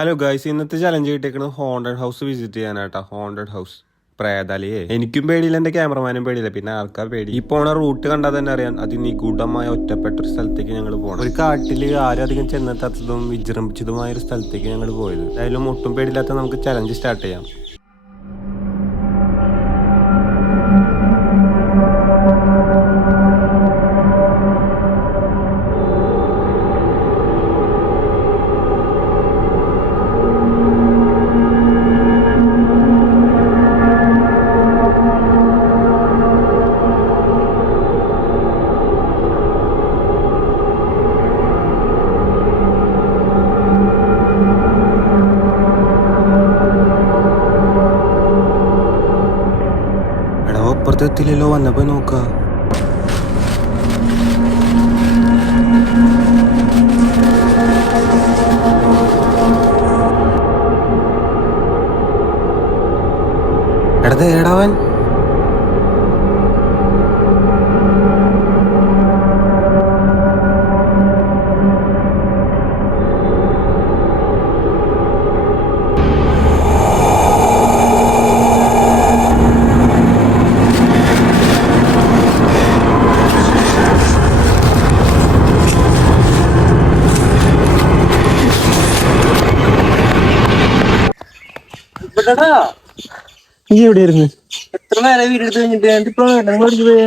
Hello guys, ഇന്നത്തെ challenge കിട്ടിയേക്കുന്നത് haunted house visit ചെയ്യാനാട്ടാ. ഹോണ്ടഡ് ഹൗസ് പ്രേതാലയെ എനിക്കും പേടിയില്ല, എന്റെ ക്യാമറമാനും പേടിയില്ല, പിന്നെ ആൾക്കാർ പേടി. ഈ പോണ റൂട്ട് കണ്ടാൽ തന്നെ അറിയാം അതിനിഗൂഢമായ ഒറ്റപ്പെട്ട ഒരു സ്ഥലത്തേക്ക് ഞങ്ങൾ പോകണം. ഒരു കാട്ടില് ആരും അധികം ചെന്നെത്താത്തതും വിജൃംഭിച്ചതുമായ ഒരു സ്ഥലത്തേക്ക് ഞങ്ങൾ പോയത്. എന്തായാലും ഒട്ടും പേടിയില്ലാത്ത നമുക്ക് ചലഞ്ച് സ്റ്റാർട്ട് ചെയ്യാം. അപ്പുറത്തെത്തില്ലല്ലോ, വന്നപ്പോ നോക്ക. എടത് ഏടാവൻ നീ എവിടെയായിരുന്നു? എത്ര നേരം വീടെടുത്ത് കഴിഞ്ഞിട്ട് ഇപ്പൊ നിങ്ങൾ പോയേ?